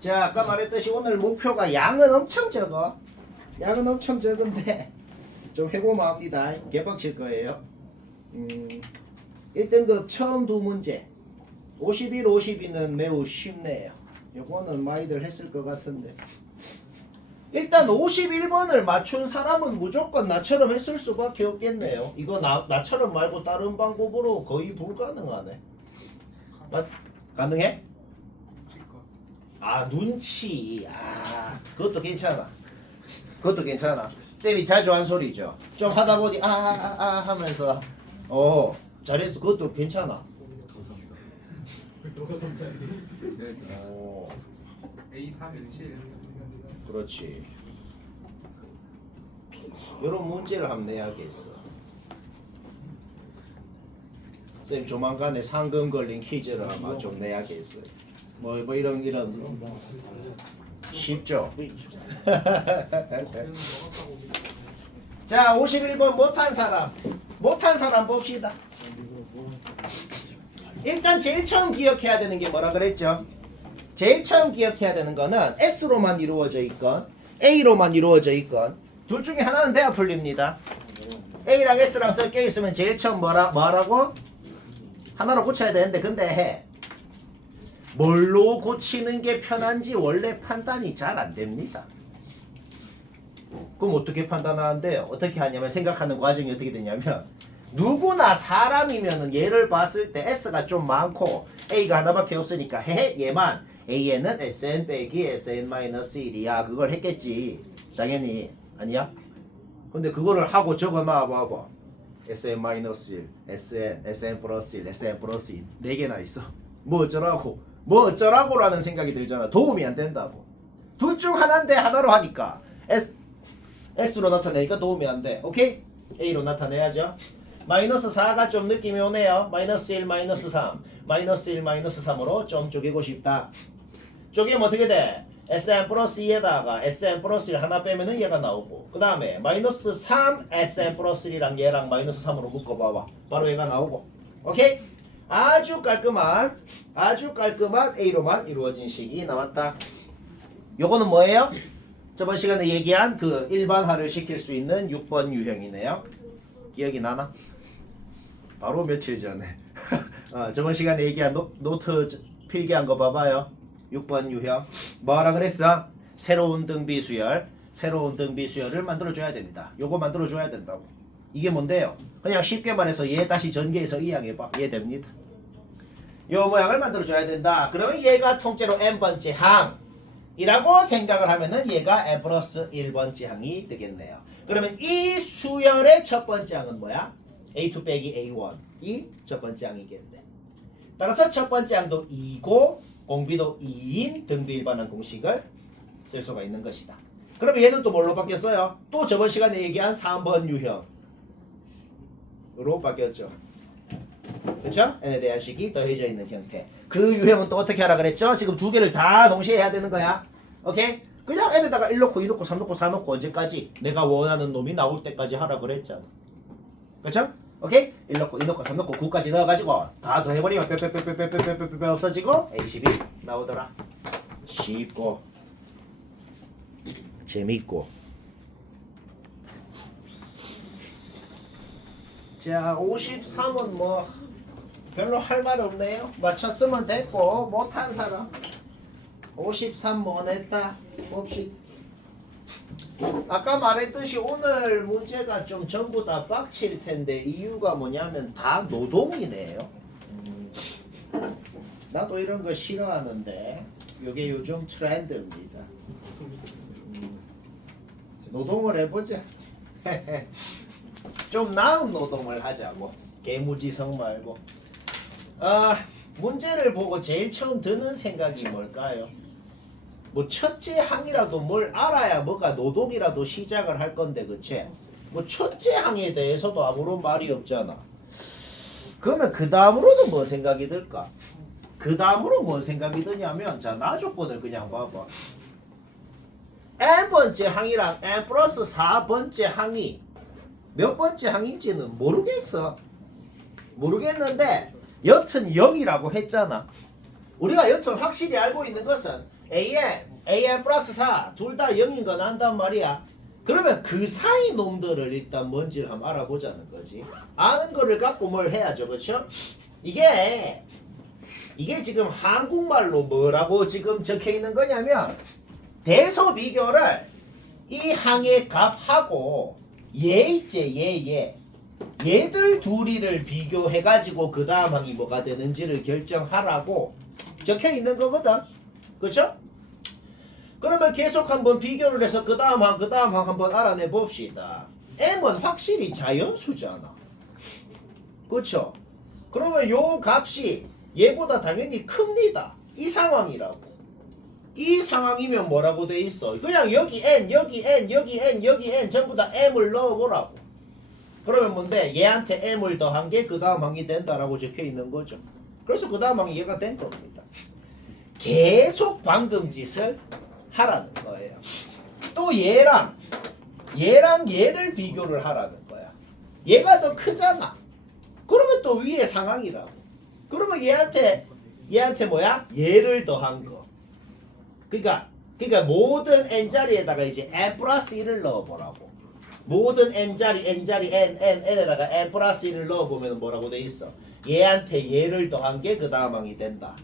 자, 아까 말했듯이 오늘 목표가 양은 엄청 적어. 양은 엄청 적은데 좀 해고마합니다. 개빡칠 거예요. 1등급 처음 두 문제 51, 52는 매우 쉽네요. 요거는 많이들 했을 것 같은데 일단 51번을 맞춘 사람은 무조건 나처럼 했을 수밖에 없겠네요. 이거 나처럼 말고 다른 방법으로 거의 불가능하네. 가능해? 아, 눈치. 아, 그것도 괜찮아. 그것도 괜찮아. 쌤이 자주 한 소리죠. 좀 하다 보니 하면서 잘했어. 그것도 괜찮아. A317 그렇지. 이런 문제를 한번 내야겠어. 쌤 조만간에 상금 걸린 퀴즈를 아마 좀 내야겠어요. 뭐 이런 쉽죠? 자, 51번 못한 사람 봅시다. 일단 제일 처음 기억해야 되는 게 뭐라 그랬죠? 제일 처음 기억해야 되는 거는 S로만 이루어져 있건 A로만 이루어져 있건 둘 중에 하나는 돼야 풀립니다. A랑 S랑 섞여 있으면 제일 처음 뭐라고? 하나로 고쳐야 되는데 근데 뭘로 고치는 게 편한지 원래 판단이 잘 안 됩니다. 그럼 어떻게 판단하는데요? 어떻게 하냐면 생각하는 과정이 어떻게 되냐면 누구나 사람이면은 얘를 봤을 때 S가 좀 많고 A가 하나밖에 없으니까 얘만 A에는 Sn 빼기 Sn-1이야 그걸 했겠지. 당연히 아니야? 근데 그거를 하고 적어놔 봐봐. Sn-1, Sn 플러스 1, Sn 플러스 2 4개나 있어. 뭐 어쩌라고라는 생각이 들잖아. 도움이 안 된다고. 둘 중 하나인데 하나로 하니까 S로 나타내니까 도움이 안 돼. 오케이? A로 나타내야죠. 마이너스 4가 좀 느낌이 오네요. 마이너스 1, 마이너스 3 마이너스 1, 마이너스 3으로 좀 쪼개고 싶다. 쪼개면 어떻게 돼? Sn 플러스 2에다가 Sn 플러스 1 하나 빼면은 얘가 나오고 그 다음에 마이너스 3 Sn 플러스 1이랑 얘랑 마이너스 3으로 묶어봐봐. 바로 얘가 나오고. 오케이? 아주 깔끔한 A로만 이루어진 식이 나왔다. 요거는 뭐예요? 저번 시간에 얘기한 그 일반화를 시킬 수 있는 6번 유형이네요. 기억이 나나? 바로 며칠 전에 저번 시간에 얘기한 노트 필기한 거 봐봐요. 6번 유형 뭐라 그랬어? 새로운 등비수열을 만들어줘야 됩니다. 요거 만들어줘야 된다고. 이게 뭔데요? 그냥 쉽게 말해서 얘 다시 전개해서 이해해봐. 이해됩니다. 요 모양을 만들어줘야 된다. 그러면 얘가 통째로 n번째 항이라고 생각을 하면은 얘가 n 플러스 1번째 항이 되겠네요. 그러면 이 수열의 첫 번째 항은 뭐야? A2 빼기 A1 이 첫 번째 항이겠네. 따라서 첫 번째 항도 2고 공비도 2인 등비 일반항 공식을 쓸 수가 있는 것이다. 그러면 얘는 또 뭘로 바뀌었어요? 또 저번 시간에 얘기한 3번 유형으로 바뀌었죠. 그쵸? n에 대한 식이 더해져 있는 형태. 그 유형은 또 어떻게 하라 그랬죠? 지금 두 개를 다 동시에 해야 되는 거야. 오케이? 그냥 n에다가 1 넣고 2 넣고 3 넣고 4 넣고 언제까지? 내가 원하는 놈이 나올 때까지 하라 그랬잖아. 그쵸? 오케이? 1 넣고 2 넣고 3 넣고 9까지 넣어가지고 다 더해버리면 빼 없어지고 A12 나오더라. 쉽고 재밌고. 자, 53은 뭐 별로 할 말 없네요. 맞췄으면 됐고 못한 사람 53 뭐 냈다 봅시다. 아까 말했듯이 오늘 문제가 좀 전부 다 빡칠 텐데 이유가 뭐냐면 다 노동이네요. 나도 이런 거 싫어하는데 이게 요즘 트렌드입니다. 노동을 해보자. 좀 나은 노동을 하자고. 개무지성 말고. 문제를 보고 제일 처음 드는 생각이 뭘까요? 뭐 첫째 항이라도 뭘 알아야 뭐가 노동이라도 시작을 할 건데 그치? 뭐 첫째 항에 대해서도 아무런 말이 없잖아. 그러면 그 다음으로는 뭐 생각이 들까? 그 다음으로 뭔 생각이 드냐면 자 나조건을 그냥 봐봐. n번째 항이랑 n 플러스 4번째 항이 몇 번째 항인지는 모르겠어. 모르겠는데 여튼 0이라고 했잖아. 우리가 여튼 확실히 알고 있는 것은 AN 플러스 4 둘 다 0인 건 안단 말이야. 그러면 그 사이 놈들을 일단 뭔지를 한번 알아보자는 거지. 아는 거를 갖고 뭘 해야죠, 그렇죠? 이게 지금 한국말로 뭐라고 지금 적혀 있는 거냐면 대소 비교를 이 항의 값하고 얘 있지 얘들 둘이를 비교해 가지고 그 다음 항이 뭐가 되는지를 결정하라고 적혀 있는 거거든. 그렇죠? 그러면 계속 한번 비교를 해서 그 다음 항 한번 알아내 봅시다. m은 확실히 자연수잖아. 그렇죠? 그러면 요 값이 얘보다 당연히 큽니다. 이 상황이라고. 이 상황이면 뭐라고 돼 있어? 그냥 여기 n, 여기 n, 여기 n, 여기 n 전부 다 m을 넣어보라고. 그러면 뭔데? 얘한테 m을 더한 게 그 다음 항이 된다라고 적혀 있는 거죠. 그래서 그 다음 항이 얘가 된 겁니다. 계속 방금 짓을 하라는 거예요. 또 얘랑 얘를 비교를 하라는 거야. 얘가 더 크잖아. 그러면 또 위의 상황이라고. 그러면 얘한테 뭐야? 얘를 더한 거. 그러니까 모든 n자리에다가 이제 n 플러스 1을 넣어보라고. 모든 n자리 n에다가 n 플러스 1을 넣어보면 뭐라고 돼 있어? 얘한테 얘를 더한 게 그 다음 항이 된다.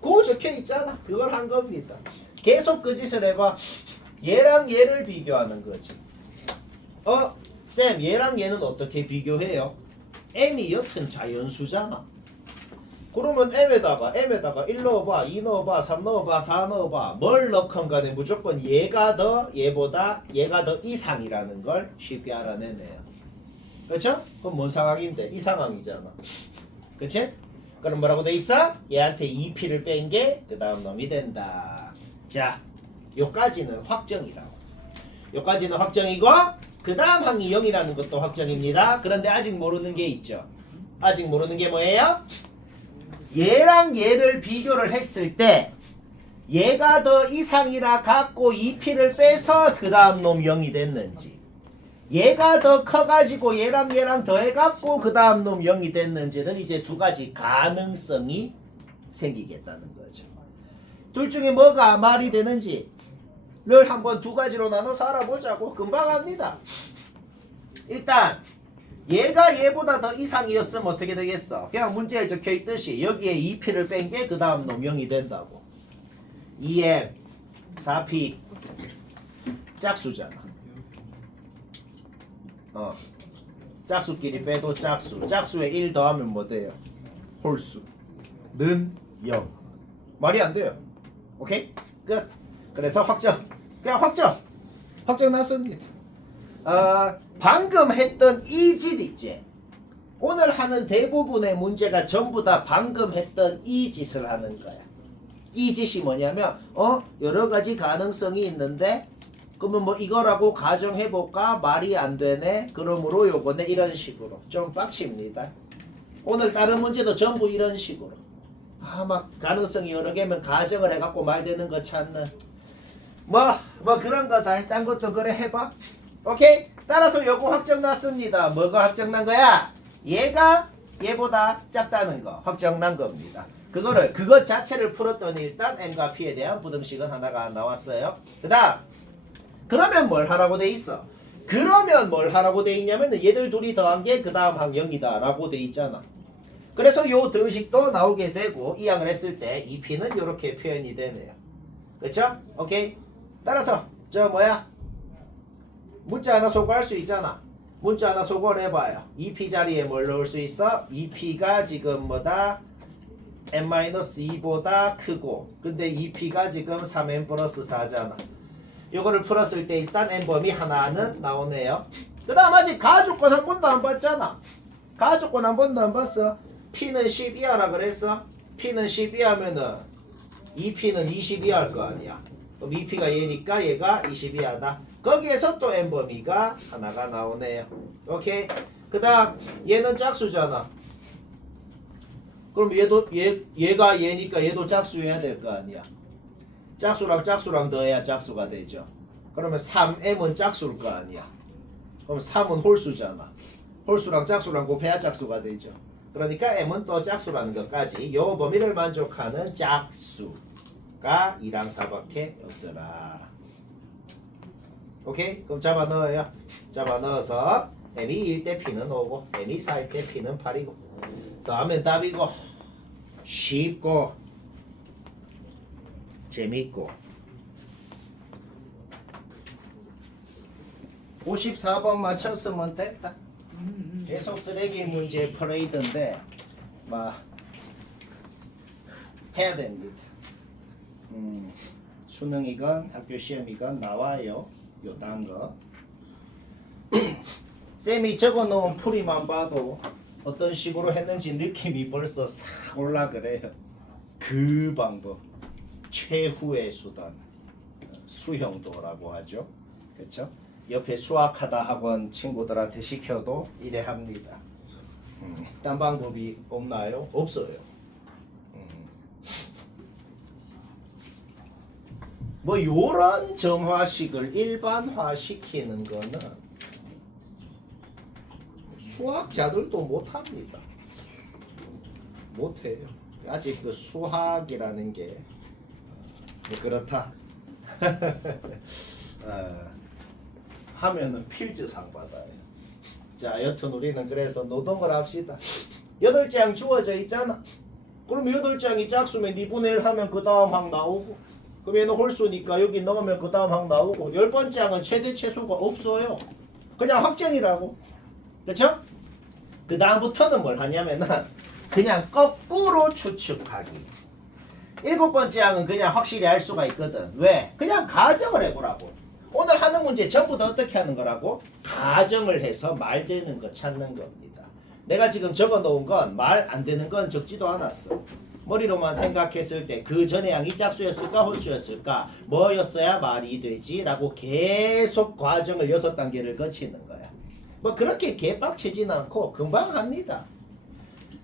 그거 적혀 있잖아. 그걸 한 겁니다. 계속 그 짓을 해봐. 얘랑 얘를 비교하는 거지. 쌤 얘랑 얘는 어떻게 비교해요? m이 여튼 자연수잖아. 그러면 m에다가 1 넣어봐, 2 넣어봐, 3 넣어봐, 4 넣어봐. 뭘 넣건 간에 무조건 얘가 더 이상이라는 걸 쉽게 알아내네요. 그렇죠? 그럼 뭔 상황인데? 이 상황이잖아. 그치? 그럼 뭐라고 돼 있어? 얘한테 2p를 뺀 게 그 다음 놈이 된다. 자, 요까지는 확정이라고. 요까지는 확정이고 그 다음 항이 0이라는 것도 확정입니다. 그런데 아직 모르는 게 있죠. 아직 모르는 게 뭐예요? 얘랑 얘를 비교를 했을 때 얘가 더 이상이라 갖고 2p를 빼서 그 다음 놈 0이 됐는지, 얘가 더 커가지고 얘랑 더해갖고 그 다음 놈 0이 됐는지는 이제 두 가지 가능성이 생기겠다는 거죠. 둘 중에 뭐가 말이 되는지를 한번 두 가지로 나눠서 알아보자고. 금방 합니다. 일단 얘가 얘보다 더 이상이었으면 어떻게 되겠어? 그냥 문제에 적혀 있듯이 여기에 2p를 뺀 게 그 다음 놈 0이 된다고. 2m 4p 짝수잖아. 짝수끼리 빼도 짝수에 1 더하면 뭐 돼요? 홀수는 0. 말이 안 돼요. 오케이? 끝. 그래서 확정 났습니다. 방금 했던 이 짓 있지? 오늘 하는 대부분의 문제가 전부 다 방금 했던 이 짓을 하는 거야. 이 짓이 뭐냐면 여러 가지 가능성이 있는데 그러면 뭐 이거라고 가정해볼까? 말이 안 되네. 그러므로 요거는 이런 식으로 좀 빡칩니다. 오늘 다른 문제도 전부 이런 식으로 막 가능성이 여러 개면 가정을 해갖고 말 되는 거 찾는 뭐 그런 거다. 딴 것도 그래 해봐. 오케이? 따라서 요거 확정 났습니다. 뭐가 확정 난 거야? 얘가 얘보다 작다는 거 확정 난 겁니다. 그것 자체를 풀었더니 일단 n과 p에 대한 부등식은 하나가 나왔어요. 그 다음 그러면 뭘 하라고 돼 있어? 그러면 뭘 하라고 돼 있냐면 얘들 둘이 더한 게 그 다음 항 0이다 라고 돼 있잖아. 그래서 요 등식도 나오게 되고 이 항을 했을 때 이 p는 이렇게 표현이 되네요. 그쵸? 오케이? 따라서 문자 하나 소거할 수 있잖아. 문자 하나 소거를 해봐요. 2p 자리에 뭘 넣을 수 있어? 2p가 지금 뭐다? n-2보다 크고 근데 2p가 지금 3n 플러스 4잖아. 요거를 풀었을 때 일단 n범위 하나는 나오네요. 그 다음 아직 가족권 한 번도 안 봤잖아. 가족권 한 번도 안 봤어. p는 10 이하라 그랬어. p는 10 이하면은 2p는 20 이하일 거 아니야. 그럼 2p가 얘니까 얘가 20 이하다. 거기에서 또 n범위가 하나가 나오네요. 오케이. 그 다음 얘는 짝수잖아. 그럼 얘가 얘니까 얘도 짝수여야 될 거 아니야. 짝수랑 더해야 짝수가 되죠. 그러면 3m은 짝수일 거 아니야. 그럼 3은 홀수잖아. 홀수랑 짝수랑 곱해야 짝수가 되죠. 그러니까 m은 또 짝수라는 것까지 요 범위를 만족하는 짝수가 가 2랑 4밖에 없더라. 오케이? 그럼 잡아 넣어요. 잡아 넣어서 m이 1대 p는 5고 m이 4일 때 p는 8이고 다음엔 답이고 쉽고 재밌고 54번 맞췄으면 됐다. 계속 쓰레기 문제 퍼레이드인데 막 해야 됩니다. 수능이건 학교 시험이건 나와요. 요 딴 거. 쌤이 적어놓은 풀이만 봐도 어떤 식으로 했는지 느낌이 벌써 싹 올라 그래요. 그 방법 최후의 수단 수형도라고 하죠. 그렇죠? 옆에 수학하다 학원 친구들한테 시켜도 이래 합니다. 딴 방법이 없나요? 없어요. 뭐 요런 정화식을 일반화시키는 거는 수학자들도 못합니다. 못해요. 아직 그 수학이라는 게 그렇다. 하면은 필즈상 받아요. 자, 여튼 우리는 그래서 노동을 합시다. 8장 주어져 있잖아. 그럼 8장이 짝수면 2분의 1 하면 그 다음 항 나오고, 그럼 얘는 홀수니까 여기 넣으면 그 다음 항 나오고, 10번째 항은 최대 최소가 없어요. 그냥 확정이라고. 그렇죠? 그 다음부터는 뭘 하냐면은 그냥 거꾸로 추측하기. 7번째 항은 그냥 확실히 알 수가 있거든. 왜? 그냥 가정을 해보라고. 오늘 하는 문제 전부 다 어떻게 하는 거라고? 가정을 해서 말 되는 거 찾는 겁니다. 내가 지금 적어 놓은 건 말 안 되는 건 적지도 않았어. 머리로만 생각했을 때 그 전에 항이 짝수였을까 홀수였을까 뭐였어야 말이 되지? 라고 계속 과정을 6단계를 거치는 거야. 뭐 그렇게 개빡치진 않고 금방 합니다.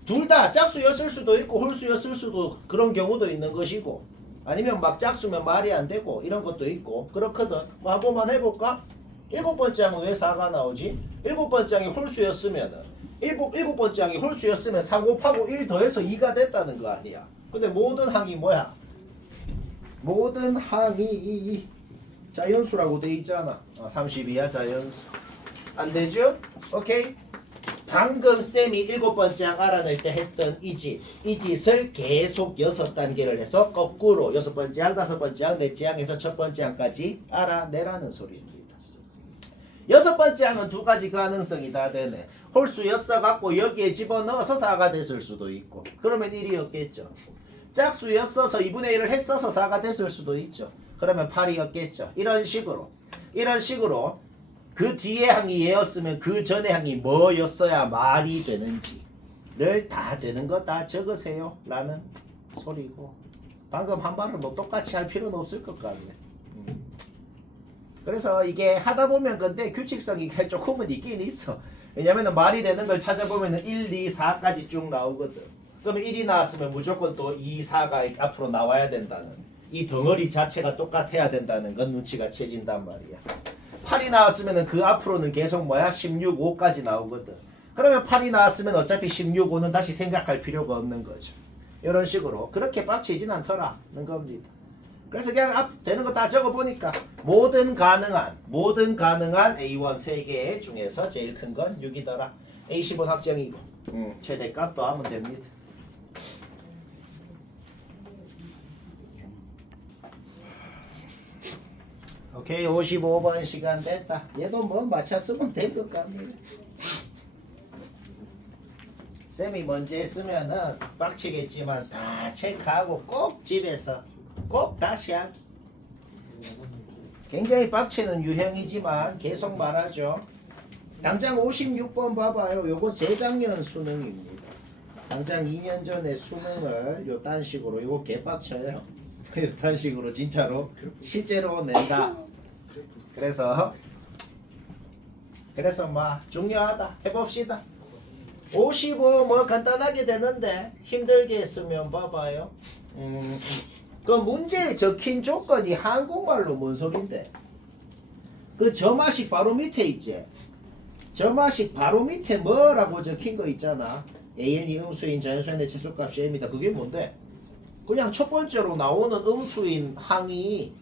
둘 다 짝수였을 수도 있고 홀수였을 수도 그런 경우도 있는 것이고 아니면 막 짝수면 말이 안 되고 이런 것도 있고 그렇거든. 뭐 한 번만 해볼까? 7번째 항은 왜 4가 나오지? 7번째 항이 홀수였으면은 7번째 항이 홀수였으면 4 곱하고 1 더해서 2가 됐다는 거 아니야. 근데 모든 항이 뭐야? 모든 항이 자연수라고 돼 있잖아. 32야 자연수. 안 되죠? 오케이? 방금 쌤이 7번째 항 알아낼 때 했던 이 짓을 계속 6단계를 해서 거꾸로 6번째 항, 5번째 항, 4번째 항에서 첫 번째 항까지 알아내라는 소리입니다. 6번째 항은 두 가지 가능성이 다 되네. 홀수였어 갖고 여기에 집어넣어서 4가 됐을 수도 있고 그러면 1이었겠죠. 짝수였어서 2분의 1을 했어서 4가 됐을 수도 있죠. 그러면 8이었겠죠. 이런 식으로 그 뒤에 항이 얘였으면 그 전에 항이 뭐였어야 말이 되는지를 다 되는 거 다 적으세요 라는 소리고 방금 한 말을 뭐 똑같이 할 필요는 없을 것 같네. 그래서 이게 하다 보면 근데 규칙성이 조금은 있긴 있어. 왜냐면은 말이 되는 걸 찾아보면은 1, 2, 4까지 쭉 나오거든. 그러면 1이 나왔으면 무조건 또 2, 4가 앞으로 나와야 된다는 이 덩어리 자체가 똑같아야 된다는 건 눈치가 채진단 말이야. 8이 나왔으면 그 앞으로는 계속 뭐야? 16, 5까지 나오거든. 그러면 8이 나왔으면 어차피 16, 5는 다시 생각할 필요가 없는 거죠. 이런 식으로 그렇게 빡치진 않더라는 겁니다. 그래서 그냥 앞 되는 거 다 적어보니까 모든 가능한 A1 3개 중에서 제일 큰 건 6이더라. A10은 확정이고 최대값 더하면 됩니다. 오케이 55번 시간 됐다. 얘도 뭐 맞췄으면 될 것 같네. 쌤이 먼저 했으면은 빡치겠지만 다 체크하고 꼭 집에서 꼭 다시 하기. 굉장히 빡치는 유형이지만 계속 말하죠. 당장 56번 봐봐요. 요거 재작년 수능입니다. 당장 2년 전에 수능을 요딴 식으로 요거 개빡쳐요. 요딴 식으로 진짜로 실제로 낸다. 그래서 막 중요하다. 해봅시다. 55 뭐 간단하게 되는데 힘들게 했으면 봐봐요. 그 문제에 적힌 조건이 한국말로 뭔 소린데? 그 점화식 바로 밑에 있지? 점화식 바로 밑에 뭐라고 적힌 거 있잖아. AN이 음수인 자연수의 최소값이 M이다. 그게 뭔데? 그냥 첫 번째로 나오는 음수인 항이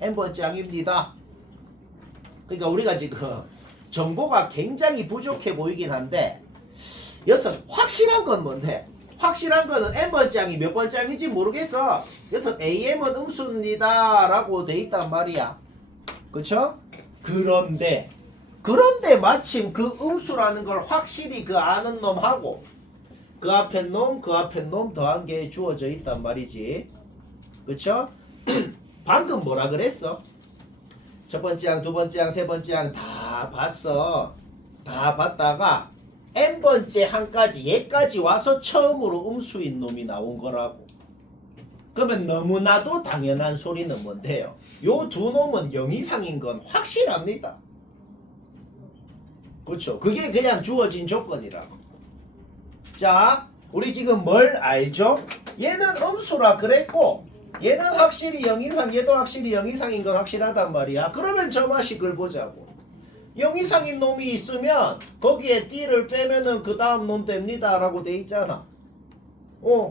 n번째 항입니다. 그러니까 우리가 지금 정보가 굉장히 부족해 보이긴 한데 여튼 확실한 건 뭔데? 확실한 거는 n번째 항이 몇 번째 항인지 모르겠어. 여튼 am은 음수입니다 라고 돼 있단 말이야. 그쵸? 그런데 마침 그 음수라는 걸 확실히 그 아는 놈하고 그 앞에 놈 더한 게 주어져 있단 말이지. 그쵸? 방금 뭐라 그랬어? 첫 번째 항, 두 번째 항, 세 번째 항 다 봤어. 다 봤다가 n번째 항까지 얘까지 와서 처음으로 음수인 놈이 나온 거라고. 그러면 너무나도 당연한 소리는 뭔데요? 요 두 놈은 0 이상인 건 확실합니다. 그렇죠? 그게 그냥 주어진 조건이라고. 자, 우리 지금 뭘 알죠? 얘는 음수라 그랬고 얘는 확실히 0 이상, 얘도 확실히 0 이상인 건 확실하단 말이야. 그러면 점화식을 보자고. 0 이상인 놈이 있으면 거기에 띠를 빼면은 그 다음 놈 됩니다 라고 돼 있잖아.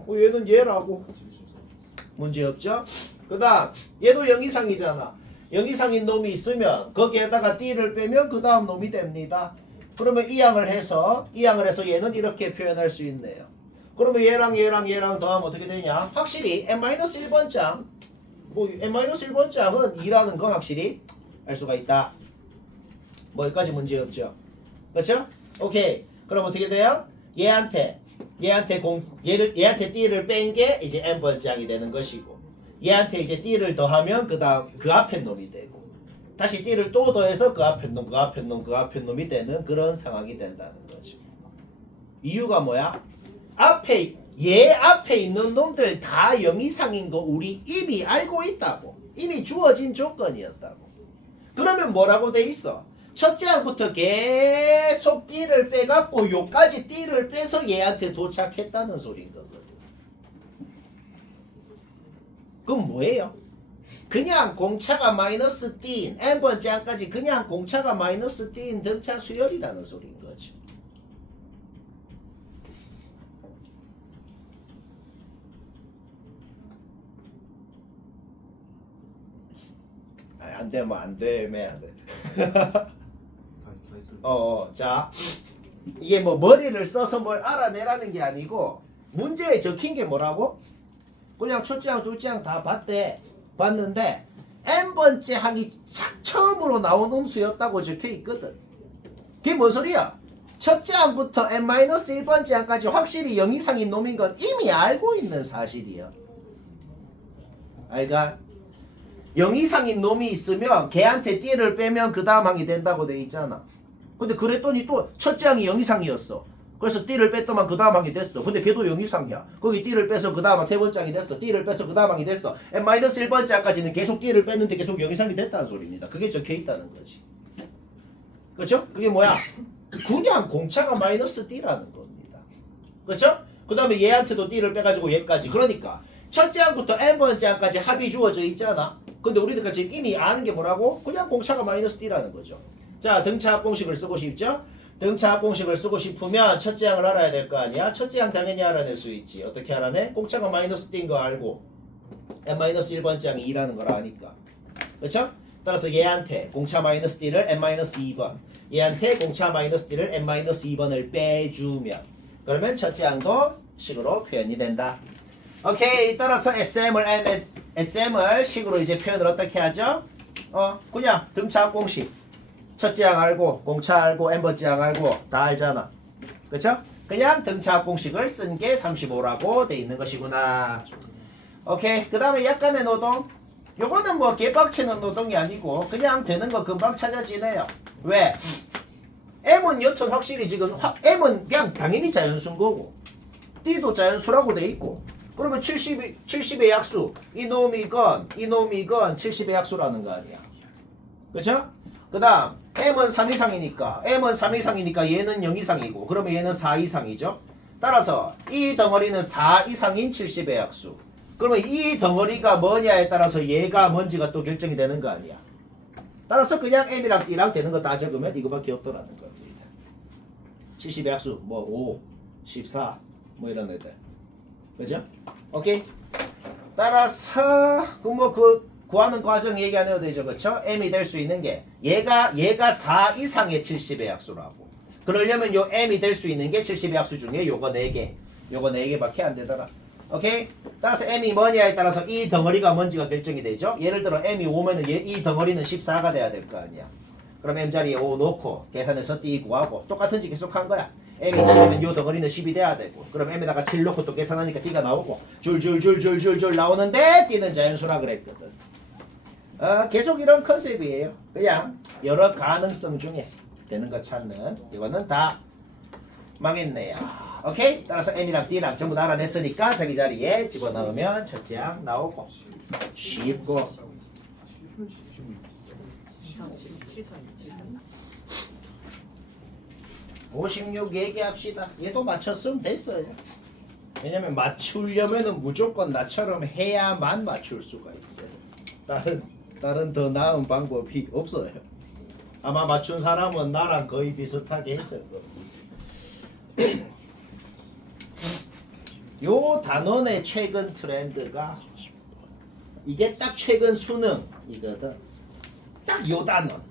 얘는 얘라고. 문제없죠? 그 다음 얘도 0 이상이잖아. 0 이상인 놈이 있으면 거기에다가 띠를 빼면 그 다음 놈이 됩니다. 그러면 이 항을 해서 얘는 이렇게 표현할 수 있네요. 그러면 얘랑 더하면 어떻게 되냐? 확실히 n-1번장 n-1번장은 2라는 건 확실히 알 수가 있다. 뭐 여기까지 문제 없죠? 그렇죠? 오케이. 그럼 어떻게 돼요? 얘한테 띠를 뺀 게 이제 n번장이 되는 것이고 얘한테 이제 띠를 더하면 그다음 그 앞에 놈이 되고 다시 띠를 또 더해서 그 앞에 놈이 되는 그런 상황이 된다는 거죠. 이유가 뭐야? 얘 앞에 있는 놈들 다 0 이상인 거 우리 이미 알고 있다고. 이미 주어진 조건이었다고. 그러면 뭐라고 돼 있어? 첫째 항부터 계속 띠를 빼갖고 요까지 띠를 빼서 얘한테 도착했다는 소린 거거든. 그럼 뭐예요? 그냥 공차가 마이너스 띠인 n번째 항까지 그냥 공차가 마이너스 띠인 등차 수열이라는 소린 거죠. 안 되면 안 되면 자, 이게 뭐 머리를 써서 뭘 알아내라는 게 아니고 문제에 적힌 게 뭐라고? 그냥 첫째 항, 둘째 항 다 봤는데 n번째 항이 처음으로 나온 음수였다고 적혀 있거든. 그게 뭔 소리야? 첫째 항부터 n-1번째 항까지 확실히 0 이상인 놈인 건 이미 알고 있는 사실이야. 알가? 0 이상인 놈이 있으면 걔한테 띠를 빼면 그 다음 항이 된다고 돼 있잖아. 근데 그랬더니 또 첫째 항이 0 이상이었어. 그래서 띠를 뺐더만 그 다음 항이 됐어. 근데 걔도 0 이상이야. 거기 띠를 빼서 그 다음 세 번째 항이 됐어. 띠를 빼서 그 다음 항이 됐어. n-1번째 항까지는 계속 띠를 뺐는데 계속 0 이상이 됐다는 소리입니다. 그게 적혀 있다는 거지. 그렇죠? 그게 뭐야? 그냥 공차가 마이너스 띠라는 겁니다. 그렇죠? 그 다음에 얘한테도 띠를 빼가지고 얘까지. 그러니까 첫째 항부터 n번째 항까지 합이 주어져 있잖아. 근데 우리가 지금 이미 아는 게 뭐라고? 그냥 공차가 마이너스 띠라는 거죠. 자, 등차합 공식을 쓰고 싶죠? 등차합 공식을 쓰고 싶으면 첫째 항을 알아야 될 거 아니야? 첫째 항 당연히 알아낼 수 있지. 어떻게 알아내? 공차가 마이너스 띠인 거 알고 n-1번째 항이 2라는 걸 아니까. 그렇죠? 따라서 얘한테 공차 마이너스 띠를 n-2번, 얘한테 공차 마이너스 띠를 n-2번을 빼주면 그러면 첫째 항도 식으로 표현이 된다. 오케이. 따라서 SM을 식으로 이제 표현을 어떻게 하죠? 그냥 등차합 공식. 첫째 항 알고, 공차 알고, n번째 항 알고 다 알잖아. 그쵸? 그냥 등차합 공식을 쓴 게 35라고 돼 있는 것이구나. 오케이. 그 다음에 약간의 노동. 요거는 뭐 개빡치는 노동이 아니고 그냥 되는 거 금방 찾아지네요. 왜? M은 여튼 확실히 지금 M은 그냥 당연히 자연수인 거고 D도 자연수라고 돼 있고 그러면 70의 약수 이놈이건 70의 약수라는 거 아니야. 그쵸? 그 다음 M은 3 이상이니까 얘는 0 이상이고 그러면 얘는 4 이상이죠. 따라서 이 덩어리는 4 이상인 70의 약수. 그러면 이 덩어리가 뭐냐에 따라서 얘가 뭔지가 또 결정이 되는 거 아니야. 따라서 그냥 M이랑 D랑 되는 거 다 적으면 이거밖에 없더라는 겁니다. 70의 약수 뭐 5, 14 뭐 이런 애들. 그죠? 오케이? 따라서 그 구하는 과정 얘기 안 해도 되죠, 그렇죠? m이 될 수 있는 게 얘가 4 이상의 70의 약수라고. 그러려면 요 m이 될 수 있는 게 70의 약수 중에 요거 4개, 요거 4개밖에 안 되더라. 오케이? 따라서 m이 뭐냐에 따라서 이 덩어리가 뭔지가 결정이 되죠. 예를 들어 m이 5면은 이 덩어리는 14가 돼야 될 거 아니야. 그럼 m 자리에 5 놓고 계산해서 띠 구하고 똑같은 지 계속 한 거야. m이 7이면 요 덩어리는 10이 돼야 되고, 그럼 m에다가 7 놓고 또 계산하니까 띠가 나오고 줄줄줄줄줄줄 나오는데 띠는 자연수라 그랬거든. 계속 이런 컨셉이에요. 그냥 여러 가능성 중에 되는 거 찾는. 이거는 다 망했네요. 오케이? 따라서 m이랑 d랑 전부 다 알아냈으니까 자기 자리에 집어넣으면 첫째 항 나오고 쉽고. 56 얘기합시다. 얘도 맞췄으면 됐어요. 왜냐면 맞추려면은 무조건 나처럼 해야만 맞출 수가 있어요. 다른 더 나은 방법이 없어요. 아마 맞춘 사람은 나랑 거의 비슷하게 했을 겁니다. 요 단원의 최근 트렌드가 이게 딱 최근 수능이거든. 딱 요 단원.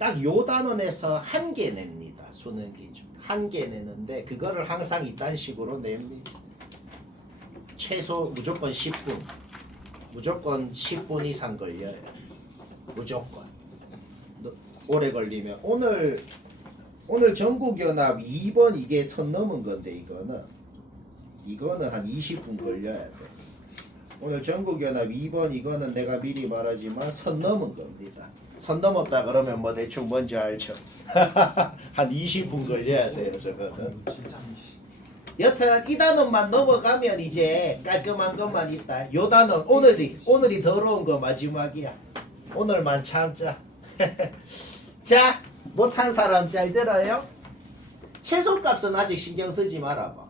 딱 요 단원에서 한 개 냅니다. 수능 기준. 한 개 내는데 그거를 항상 이딴 식으로 냅니다. 최소 무조건 10분. 무조건 10분 이상 걸려요. 무조건. 오래 걸리면 오늘 전국연합 2번 이게 선 넘은 건데 이거는 한 20분 걸려야 돼. 오늘 전국연합 2번 이거는 내가 미리 말하지만 선 넘은 겁니다. 선 넘었다 그러면 뭐 대충 뭔지 알죠? 한 20분 걸려야 돼요 저거는. 여튼 이 단원만 넘어가면 이제 깔끔한 것만 있다. 요 단원 오늘이 더러운 거 마지막이야. 오늘만 참자. 자, 못한 사람 잘 들어요? 최소값은 아직 신경 쓰지 말아봐.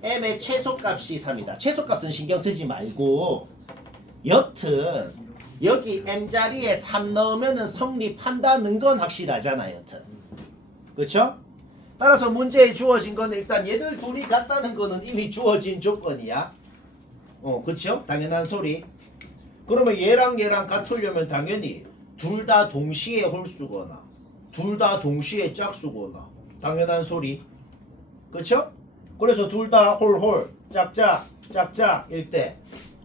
m의 최소값이 3이다. 최소값은 신경 쓰지 말고 여튼 여기 m 자리에 3 넣으면은 성립한다는 건 확실하잖아 여튼. 그쵸? 따라서 문제에 주어진 건 일단 얘들 둘이 같다는 거는 이미 주어진 조건이야. 그쵸? 당연한 소리. 그러면 얘랑 같으려면 당연히 둘 다 동시에 홀수거나 둘 다 동시에 짝수거나 당연한 소리. 그쵸? 그래서 둘 다 홀 짝짝일 때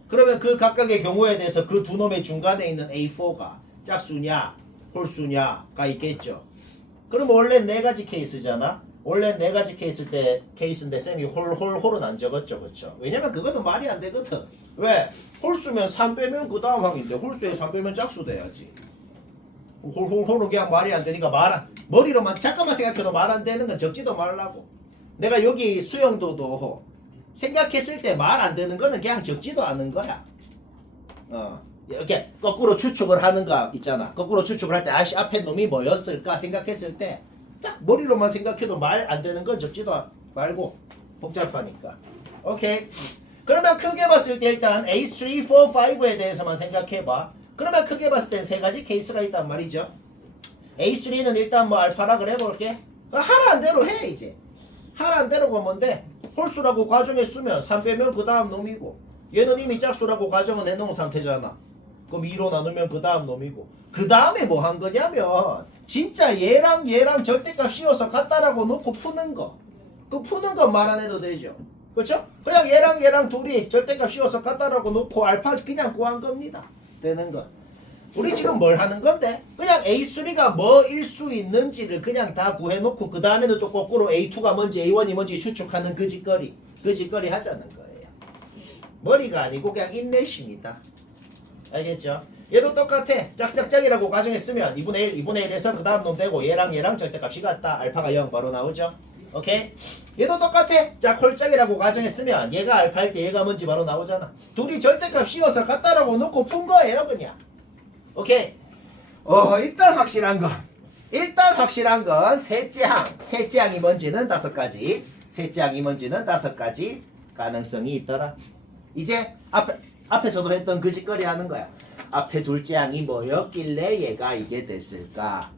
그러면 그 각각의 경우에 대해서 그 두 놈의 중간에 있는 A4가 짝수냐 홀수냐가 있겠죠. 그럼 원래 네 가지 케이스잖아. 원래 네 가지 케이스인데 쌤이 홀은 안 적었죠. 그쵸? 왜냐면 그것도 말이 안 되거든. 왜? 홀수면 3 빼면 그 다음 항인데 홀수에 3 빼면 짝수 돼야지. 홀은 그냥 말이 안 되니까 머리로만 잠깐만 생각해도 말 안 되는 건 적지도 말라고. 내가 여기 수영도도 생각했을 때 말 안 되는 거는 그냥 적지도 않은 거야. 이렇게 거꾸로 추측을 하는 거 있잖아. 거꾸로 추측을 할 때 앞에 놈이 뭐였을까 생각했을 때 딱 머리로만 생각해도 말 안 되는 건 적지도 말고 복잡하니까. 오케이. 그러면 크게 봤을 때 일단 A3, 4, 5에 대해서만 생각해봐. 그러면 크게 봤을 땐 세 가지 케이스가 있단 말이죠. A3는 일단 뭐 알파라 그래 볼게. 하라는 대로 해 이제. 하라는 대로가 뭔데? 홀수라고 가정에 쓰면 3 빼면 그 다음 놈이고 얘는 이미 짝수라고 가정은 해놓은 상태잖아. 그럼 2로 나누면 그 다음 놈이고 그 다음에 뭐 한 거냐면 진짜 얘랑 절대값 씌워서 같다라고 놓고 푸는 거. 그 푸는 건 말 안 해도 되죠. 그렇죠? 그냥 얘랑 둘이 절대값 씌워서 같다라고 놓고 알파 그냥 구한 겁니다. 되는 거. 우리 지금 뭘 하는 건데? 그냥 A3가 뭐일 수 있는지를 그냥 다 구해놓고 그 다음에는 또 거꾸로 A2가 뭔지 A1이 뭔지 추측하는 그 짓거리 하자는 거예요. 머리가 아니고 그냥 인내심이다. 알겠죠? 얘도 똑같아. 짝짝짝이라고 가정했으면 2분의 1, 2분의 1에서 그 다음 놈 되고 얘랑 절대값이 같다. 알파가 0 바로 나오죠? 오케이? 얘도 똑같아. 짝홀짝이라고 가정했으면 얘가 알파일 때 얘가 뭔지 바로 나오잖아. 둘이 절대값 씌워서 같다라고 놓고 푼 거예요 그냥. 오케이. 일단 확실한 건 셋째 항이 뭔지는 5가지. 셋째 항이 뭔지는 5가지 가능성이 있더라. 이제 앞에서도 했던 그 짓거리 하는 거야. 앞에 둘째 항이 뭐였길래 얘가 이게 됐을까?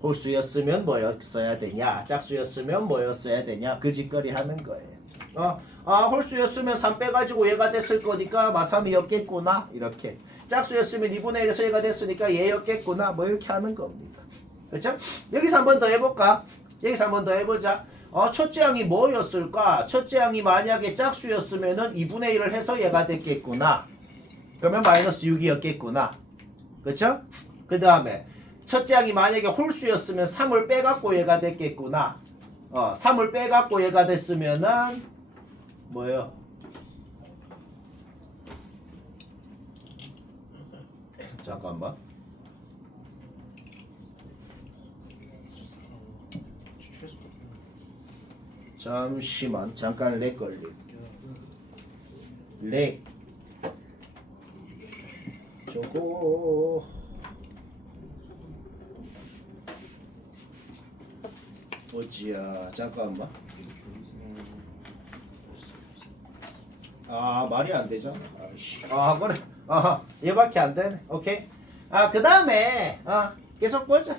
홀수였으면 뭐였어야 되냐? 짝수였으면 뭐였어야 되냐? 그 짓거리 하는 거예요. 홀수였으면 3 빼가지고 얘가 됐을 거니까 마삼이었겠구나 이렇게. 짝수였으면 2분의 1에서 얘가 됐으니까 얘였겠구나 뭐 이렇게 하는 겁니다. 그렇죠? 여기서 한 번 더 해볼까? 여기서 한 번 더 해보자. 첫째 항이 뭐였을까? 첫째 항이 만약에 짝수였으면은 2분의 1을 해서 얘가 됐겠구나. 그러면 마이너스 6이었겠구나. 그쵸? 그 다음에 첫째 항이 만약에 홀수였으면 3을 빼갖고 얘가 됐겠구나. 3을 빼갖고 얘가 됐으면은 뭐예요? 잠깐만. 잠시만 잠깐 렉 걸림. 렉 저거 어찌야 잠깐만. 말이 안 되잖아. 그래. 얘밖에 안 되네. 오케이. 그 다음에 계속 보자.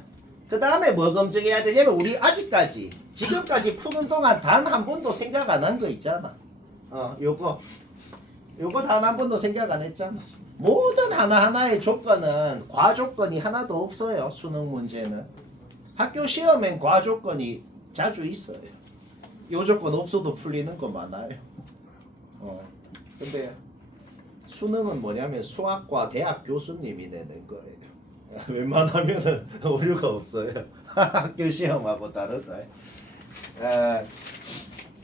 그 다음에 뭐 검증해야 되냐면 우리 아직까지 지금까지 푸는 동안 단 한 번도 생각 안 한 거 있잖아. 요거 단 한 번도 생각 안 했잖아. 모든 하나하나의 조건은 과조건이 하나도 없어요. 수능 문제는 학교 시험엔 과조건이 자주 있어요. 요 조건 없어도 풀리는 거 많아요. 근데 수능은 뭐냐면 수학과 대학 교수님이 내는 거예요. 웬만하면은 오류가 없어요. 학교 시험하고 다르다.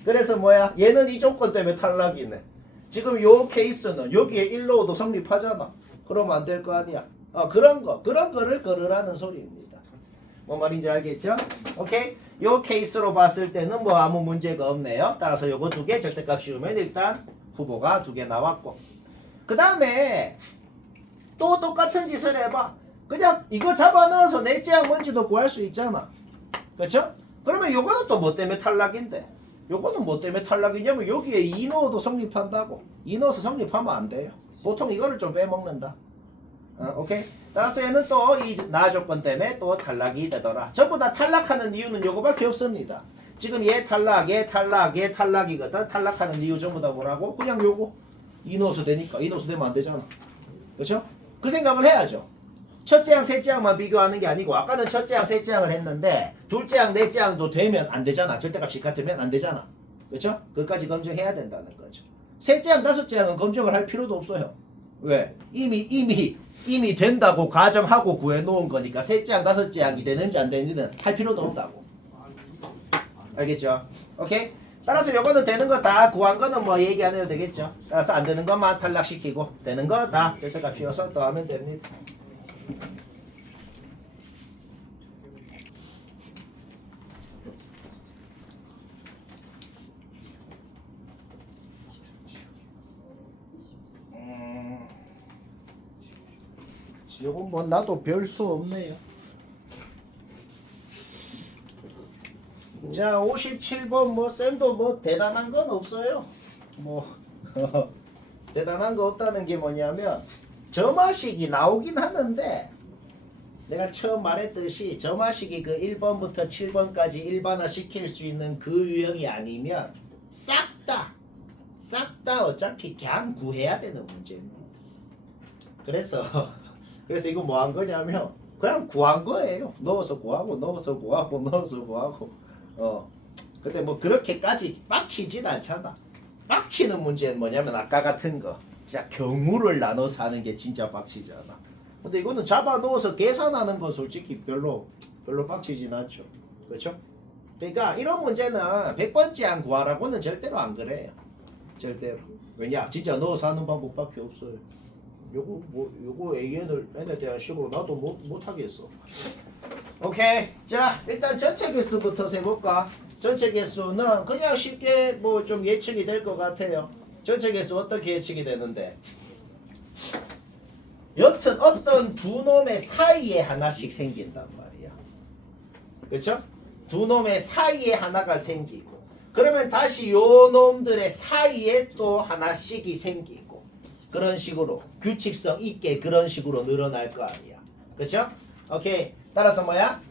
그래서 뭐야? 얘는 이 조건 때문에 탈락이네. 지금 요 케이스는 여기에 1로도 성립하잖아. 그러면 안 될 거 아니야. 그런 거를 걸으라는 소리입니다. 뭐 말인지 알겠죠? 오케이? 요 케이스로 봤을 때는 뭐 아무 문제가 없네요. 따라서 요거 두 개 절대값 씌우면 일단 후보가 2개 나왔고. 그 다음에 또 똑같은 짓을 해봐. 그냥 이거 잡아넣어서 넷째 항 뭔지도 구할 수 있잖아. 그렇죠? 그러면 요거는 또 뭐 때문에 탈락인데? 요거는 뭐 때문에 탈락이냐면 여기에 2 넣어도 성립한다고. 2 넣어서 성립하면 안 돼요. 보통 이거를 좀 빼먹는다. 오케이? 따라서 얘는 또 이 나 조건 때문에 또 탈락이 되더라. 전부 다 탈락하는 이유는 요거밖에 없습니다. 지금 얘 탈락, 얘 탈락, 얘 탈락이거든. 탈락하는 이유 전부 다 뭐라고? 그냥 요거 2 넣어서 되니까. 2 넣어서 되면 안 되잖아. 그렇죠? 그 생각을 해야죠. 첫째 항, 셋째 항만 비교하는 게 아니고 아까는 첫째 항, 셋째 항을 했는데 둘째 항, 넷째 항도 되면 안 되잖아. 절대값이 같으면 안 되잖아. 그렇죠? 그것까지 검증해야 된다는 거죠. 셋째 항, 다섯째 항은 검증을 할 필요도 없어요. 왜? 이미 된다고 가정하고 구해놓은 거니까 셋째 항, 다섯째 항이 되는지 안 되는지는 할 필요도 없다고. 알겠죠? 오케이? 따라서 요거는 되는 거 다 구한 거는 뭐 얘기 안 해도 되겠죠? 따라서 안 되는 것만 탈락시키고 되는 거 다 절대값 씌워서 더하면 됩니다. 요건 뭐 나도 별 수 없네요. 자 57번 뭐 쌤도 뭐 대단한 건 없어요. 뭐 대단한 거 없다는 게 뭐냐면 점화식이 나오긴 하는데 내가 처음 말했듯이 점화식이 그 1번부터 7번까지 일반화 시킬 수 있는 그 유형이 아니면 싹 다 어차피 그냥 구해야 되는 문제입니다. 그래서 이거 뭐 한 거냐면 그냥 구한 거예요. 넣어서 구하고 근데 뭐 그렇게까지 빡치진 않잖아. 빡치는 문제는 뭐냐면 아까 같은 거 진짜 경우를 나눠서 하는 게 진짜 빡치잖아. 근데 이거는 잡아 넣어서 계산하는 건 솔직히 별로 빡치진 않죠. 그렇죠? 그러니까 이런 문제는 100번째 항 구하라고는 절대로 안 그래요. 절대로. 왜냐? 진짜 넣어서 하는 방법밖에 없어요. 요거 n에 대한 식으로 나도 못 하겠어. 오케이. 자, 일단 전체 개수부터 세볼까? 전체 개수는 그냥 쉽게 뭐 좀 예측이 될 것 같아요. 전체 개수 어떻게 예측이 되는데? 여튼 어떤 두 놈의 사이에 하나씩 생긴단 말이야. 그렇죠? 두 놈의 사이에 하나가 생기고 그러면 다시 요 놈들의 사이에 또 하나씩이 생기고 그런 식으로 규칙성 있게 그런 식으로 늘어날 거 아니야. 그렇죠? 오케이. 따라서 뭐야?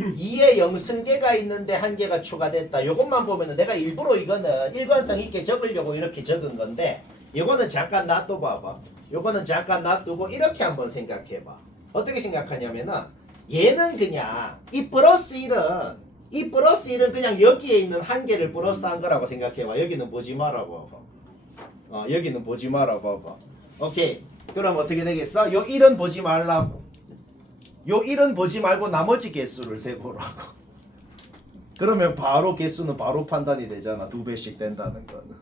2에 0승계가 있는데 한 개가 추가됐다. 요것만 보면은 내가 일부러 이거는 일관성 있게 적으려고 이렇게 적은 건데 요거는 잠깐 놔둬봐봐. 요거는 잠깐 놔두고 이렇게 한번 생각해봐. 어떻게 생각하냐면은 얘는 그냥 이 플러스 1은 그냥 여기에 있는 한 개를 플러스한 거라고 생각해봐. 여기는 보지 말아 봐봐. 여기는 보지 말아 봐봐. 오케이. 그럼 어떻게 되겠어? 요 1은 보지 말라고. 요 1은 보지 말고 나머지 개수를 세보라고. 그러면 바로 개수는 바로 판단이 되잖아. 2배씩 된다는 거는.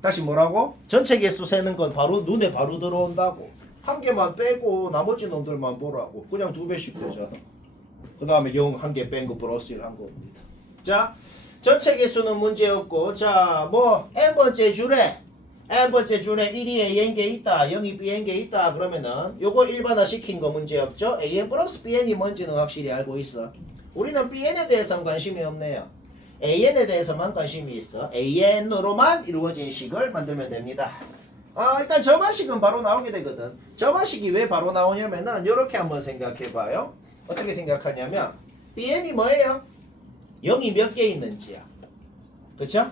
다시 뭐라고? 전체 개수 세는 건 바로 눈에 바로 들어온다고. 한 개만 빼고 나머지 놈들만 보라고. 그냥 2배씩 되잖아. 그 다음에 0 한 개 뺀 거 플러스 1 한 겁니다. 자, 전체 개수는 문제 없고, 자, 뭐 n번째 줄에 1이 AN게 있다, 0이 BN게 있다 그러면은 요거 일반화 시킨 거 문제 없죠? AN 플러스 BN이 뭔지는 확실히 알고 있어. 우리는 BN에 대해서는 관심이 없네요. AN에 대해서만 관심이 있어. AN으로만 이루어진 식을 만들면 됩니다. 일단 저반식은 바로 나오게 되거든. 저반식이 왜 바로 나오냐면은 요렇게 한번 생각해봐요. 어떻게 생각하냐면 BN이 뭐예요? 0이 몇 개 있는지야. 그쵸?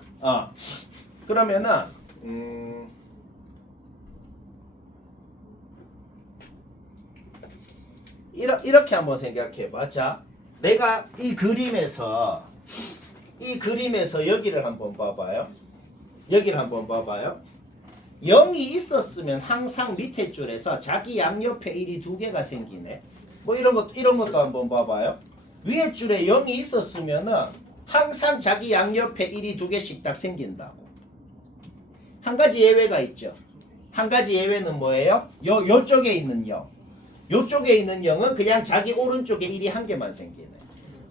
그러면은 이렇게 한번 생각해봐. 자, 내가 이 그림에서 여기를 한번 봐봐요. 여기를 한번 봐봐요. 0이 있었으면 항상 밑에 줄에서 자기 양옆에 1이 2개가 생기네. 뭐 이런 것도 한번 봐봐요. 위에 줄에 0이 있었으면은 항상 자기 양옆에 1이 2개씩 딱 생긴다고. 한 가지 예외가 있죠. 한 가지 예외는 뭐예요? 요쪽에 있는 0. 요쪽에 있는 0은 그냥 자기 오른쪽에 1이 한 개만 생기네.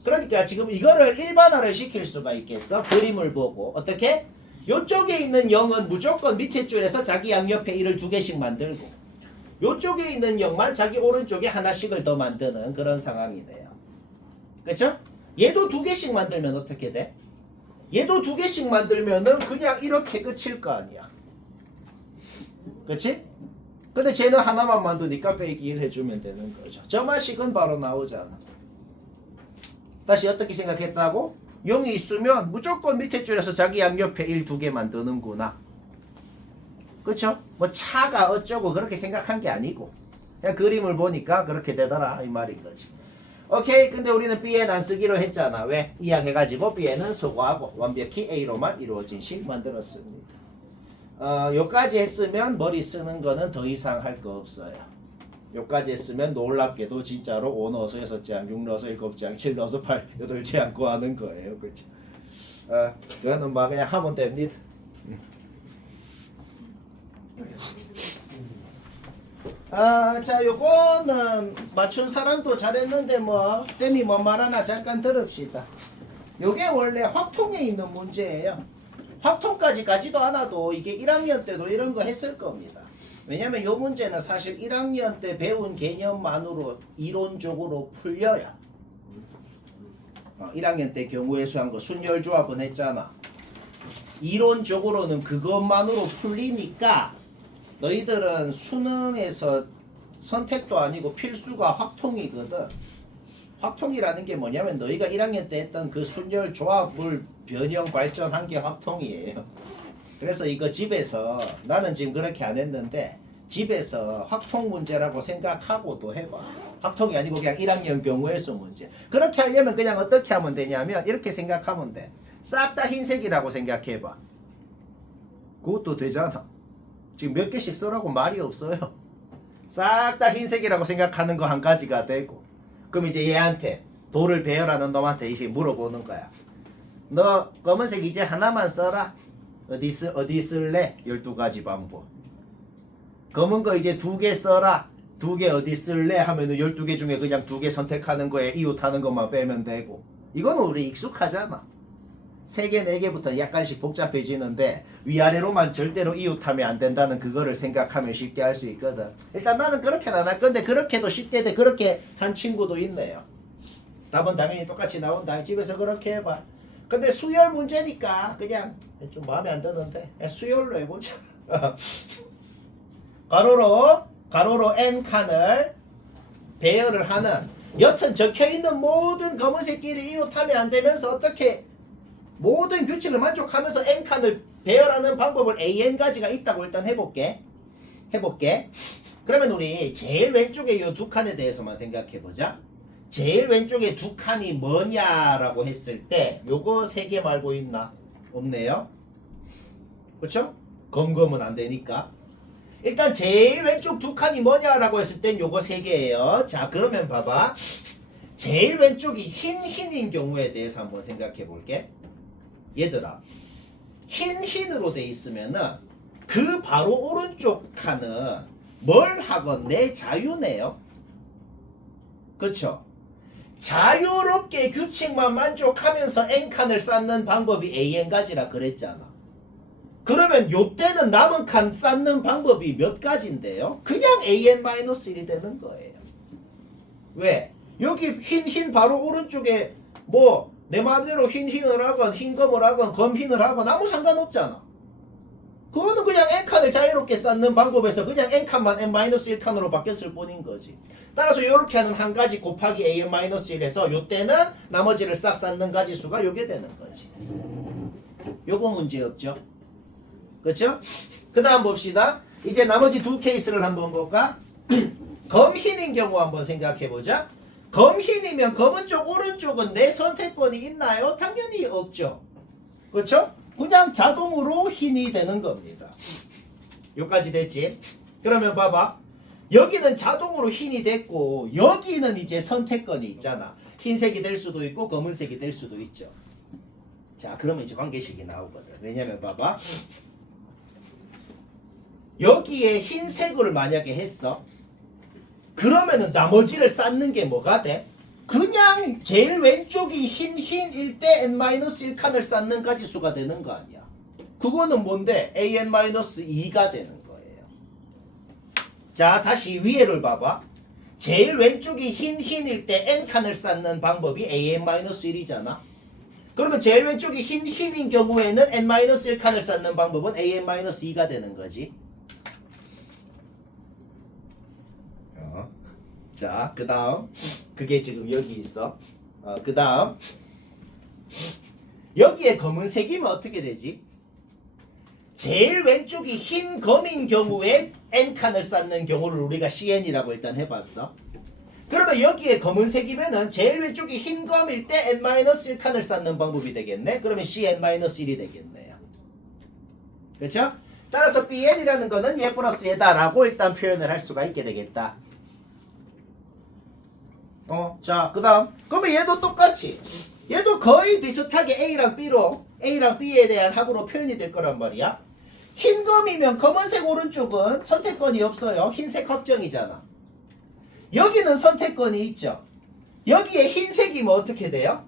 그러니까 지금 이거를 일반화를 시킬 수가 있겠어? 그림을 보고. 어떻게? 요쪽에 있는 0은 무조건 밑에 줄에서 자기 양옆에 1을 2개씩 만들고 요쪽에 있는 0만 자기 오른쪽에 하나씩을 더 만드는 그런 상황이네요. 그쵸? 얘도 2개씩 만들면 어떻게 돼? 얘도 2개씩 만들면은 그냥 이렇게 끝일 거 아니야. 그치? 근데 쟤는 하나만 만드니까 빼기 1 해주면 되는 거죠. 저만식은 바로 나오잖아. 다시 어떻게 생각했다고? 0이 있으면 무조건 밑에 줄에서 자기 양옆에 1, 2개 만드는구나. 그쵸? 뭐 차가 어쩌고 그렇게 생각한 게 아니고 그냥 그림을 보니까 그렇게 되더라 이 말인 거지. 오케이. 근데 우리는 Bn 안 쓰기로 했잖아. 왜? 이항해가지고 Bn은 소거하고 완벽히 A로만 이루어진 식 만들었습니다. 요까지 했으면 머리 쓰는 거는 더 이상 할 거 없어요. 요까지 했으면 놀랍게도 진짜로 5 넣어서 6장, 6 넣어서 7장, 7 넣어서 8, 8장 구하는 거예요. 그치? 그거는 막 그냥 하면 됩니다. 자, 요거는 맞춘 사람도 잘했는데 뭐 쌤이 뭔 말하나 잠깐 들읍시다. 요게 원래 확통에 있는 문제예요. 확통까지 가지도 않아도 이게 1학년 때도 이런 거 했을 겁니다. 왜냐면 요 문제는 사실 1학년 때 배운 개념만으로 이론적으로 풀려요. 1학년 때 경우의 수한 거 순열조합은 했잖아. 이론적으로는 그것만으로 풀리니까 너희들은 수능에서 선택도 아니고 필수가 확통이거든. 확통이라는 게 뭐냐면 너희가 1학년 때 했던 그 순열조합을 변형 발전한 게 확통이에요. 그래서 이거 집에서 나는 지금 그렇게 안 했는데 집에서 확통 문제라고 생각하고도 해봐. 확통이 아니고 그냥 1학년 경우의 수 문제. 그렇게 하려면 그냥 어떻게 하면 되냐면 이렇게 생각하면 돼. 싹 다 흰색이라고 생각해봐. 그것도 되잖아. 지금 몇 개씩 써라고 말이 없어요. 싹 다 흰색이라고 생각하는 거 한 가지가 되고 그럼 이제 얘한테 도를 배열하는 놈한테 이제 물어보는 거야. 너 검은색 이제 하나만 써라. 어디 쓸래? 12가지 방법. 검은 거 이제 2개 써라. 2개 어디 쓸래? 하면은 12개 중에 그냥 2개 선택하는 거에 이웃하는 것만 빼면 되고. 이거는 우리 익숙하잖아. 3개, 4개부터 약간씩 복잡해지는데 위아래로만 절대로 이웃하면 안 된다는 그거를 생각하면 쉽게 할 수 있거든. 일단 나는 그렇게는 안 할 건데 그렇게도 쉽게 돼. 그렇게 한 친구도 있네요. 답은 당연히 똑같이 나온다. 집에서 그렇게 해봐. 근데 수열 문제니까 그냥 좀 마음에 안 드는데 수열로 해보자. 가로로 n 칸을 배열을 하는 여튼 적혀있는 모든 검은색끼리 이웃하면 안 되면서 어떻게 모든 규칙을 만족하면서 n칸을 배열하는 방법을 an가지가 있다고 일단 해볼게. 그러면 우리 제일 왼쪽에 이 두 칸에 대해서만 생각해보자. 제일 왼쪽에 두 칸이 뭐냐라고 했을 때 요거 세 개 말고 있나? 없네요. 그쵸? 검검은 안 되니까. 일단 제일 왼쪽 두 칸이 뭐냐라고 했을 땐 요거 세 개예요. 자, 그러면 봐봐. 제일 왼쪽이 흰인 경우에 대해서 한번 생각해 볼게. 얘들아, 흰으로 돼 있으면은 그 바로 오른쪽 칸은 뭘 하건 내 자유네요. 그쵸? 자유롭게 규칙만 만족하면서 n칸을 쌓는 방법이 an가지라 그랬잖아. 그러면 요때는 남은 칸 쌓는 방법이 몇 가지인데요? 그냥 an-1이 되는 거예요. 왜? 여기 흰 바로 오른쪽에 뭐 내 마음대로 흰을 하건 흰검을 하건 검흰을 하건 아무 상관없잖아. 그거는 그냥 n칸을 자유롭게 쌓는 방법에서 그냥 n칸만 n-1칸으로 바뀌었을 뿐인 거지. 따라서 이렇게 하는 한 가지 곱하기 an-1에서 요때는 나머지를 싹 쌓는 가지수가 요게 되는 거지. 요거 문제 없죠? 그렇죠? 그 다음 봅시다. 이제 나머지 두 케이스를 한번 볼까? 검흰인 경우 한번 생각해보자. 검흰이면 검은 쪽 오른쪽은 내 선택권이 있나요? 당연히 없죠. 그렇죠? 그냥 자동으로 흰이 되는 겁니다. 여기까지 됐지? 그러면 봐봐. 여기는 자동으로 흰이 됐고 여기는 이제 선택권이 있잖아. 흰색이 될 수도 있고 검은색이 될 수도 있죠. 자, 그러면 이제 관계식이 나오거든. 왜냐면 봐봐. 여기에 흰색을 만약에 했어. 그러면은 나머지를 쌓는 게 뭐가 돼? 그냥 제일 왼쪽이 흰일 때 n-1칸을 쌓는 가지수가 되는 거 아니야. 그거는 뭔데? an-2가 되는 거예요. 자, 다시 위에를 봐봐. 제일 왼쪽이 흰일 때 n칸을 쌓는 방법이 an-1이잖아. 그러면 제일 왼쪽이 흰인 경우에는 n-1칸을 쌓는 방법은 an-2가 되는 거지. 자, 그 다음 그게 지금 여기 있어. 그 다음 여기에 검은색이면 어떻게 되지? 제일 왼쪽이 흰 검인 경우에 n칸을 쌓는 경우를 우리가 cn이라고 일단 해봤어. 그러면 여기에 검은색이면은 제일 왼쪽이 흰 검일 때 n-1칸을 쌓는 방법이 되겠네. 그러면 cn-1이 되겠네요. 그렇죠? 따라서 bn이라는 거는 얘 플러스 얘다 라고 일단 표현을 할 수가 있게 되겠다. 자, 그 다음 그러면 얘도 똑같이 얘도 거의 비슷하게 A랑 B에 대한 합으로 표현이 될 거란 말이야. 흰검이면 검은색 오른쪽은 선택권이 없어요. 흰색 확정이잖아. 여기는 선택권이 있죠. 여기에 흰색이면 어떻게 돼요?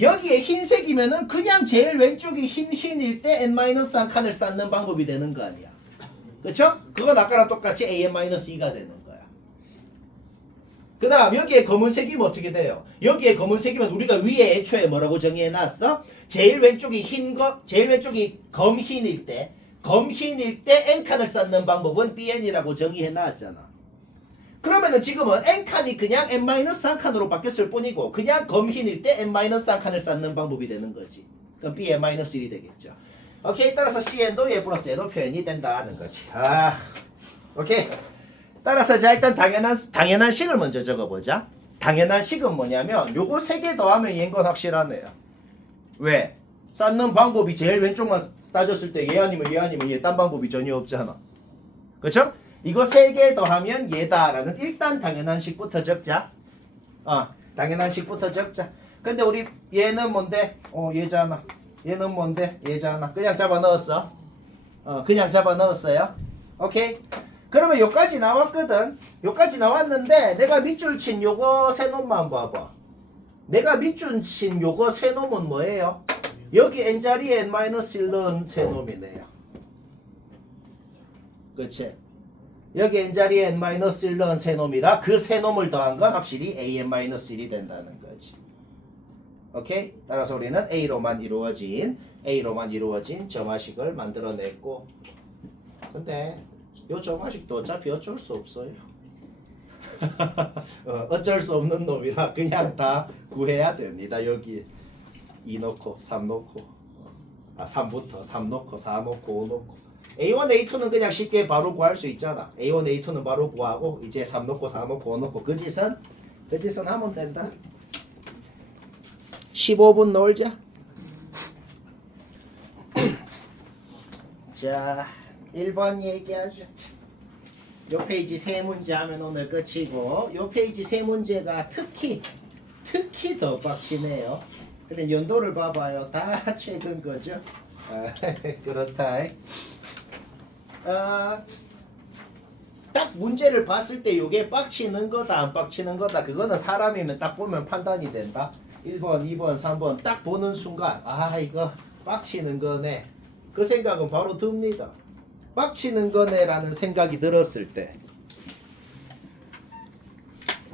여기에 흰색이면은 그냥 제일 왼쪽이 흰일 때 n-1칸을 쌓는 방법이 되는 거 아니야. 그쵸? 그건 아까랑 똑같이 an-2가 되는 거야. 그 다음 여기에 검은색이면 어떻게 돼요? 여기에 검은색이면 우리가 위에 애초에 뭐라고 정의해놨어? 제일 왼쪽이 검흰일 때 n칸을 쌓는 방법은 bn이라고 정의해놨잖아. 그러면은 지금은 n칸이 그냥 n-1칸으로 바뀌었을 뿐이고 그냥 검흰일 때 n-1칸을 쌓는 방법이 되는 거지. 그럼 bn-1이 되겠죠. 오케이. 따라서 cn도 얘 플러스 얘로 표현이 된다는 거지. 오케이. 따라서 자 일단 당연한 식을 먼저 적어보자. 당연한 식은 뭐냐면 요거 세 개 더하면 얘인 건 확실하네요. 왜? 쌓는 방법이 제일 왼쪽만 따졌을 때 얘 아니면 얘 딴 방법이 전혀 없잖아. 그쵸? 이거 세 개 더하면 얘다라는 일단 당연한 식부터 적자. 당연한 식부터 적자. 근데 우리 얘는 뭔데? 얘잖아. 얘는 뭔데? 얘잖아. 그냥 잡아 넣었어. 그냥 잡아 넣었어요. 오케이? 그러면 요까지 나왔거든. 요까지 나왔는데 내가 밑줄 친 요거 세 놈만 봐봐. 내가 밑줄 친 요거 세 놈은 뭐예요? 여기 n자리에 n-1 넣은 세 놈이네요. 그치? 여기 n자리에 n-1 넣은 세 놈이라 그 세 놈을 더한 건 확실히 an-1이 된다는 거지. 오케이? 따라서 우리는 A로만 이루어진 점화식을 만들어냈고, 근데 요 점화식도 어차피 어쩔 수 없어요. 어쩔 수 없는 놈이라 그냥 다 구해야 됩니다. 여기 2 넣고 3 넣고 3부터 3 넣고 4 넣고 5 넣고 A1, A2는 그냥 쉽게 바로 구할 수 있잖아. A1, A2는 바로 구하고 이제 3 넣고 4 넣고 5 넣고 그 짓은 하면 된다. 15분 놀자. 자, 1번 얘기하죠. 요 페이지 세 문제 하면 오늘 끝이고 요 페이지 세 문제가 특히 더 빡치네요. 근데 연도를 봐봐요. 다 최근 거죠. 그렇다. 딱 문제를 봤을 때 요게 빡치는 거다 안 빡치는 거다 그거는 사람이면 딱 보면 판단이 된다. 1번, 2번, 3번 딱 보는 순간 이거 빡치는 거네. 그 생각은 바로 듭니다. 빡치는 거네 라는 생각이 들었을 때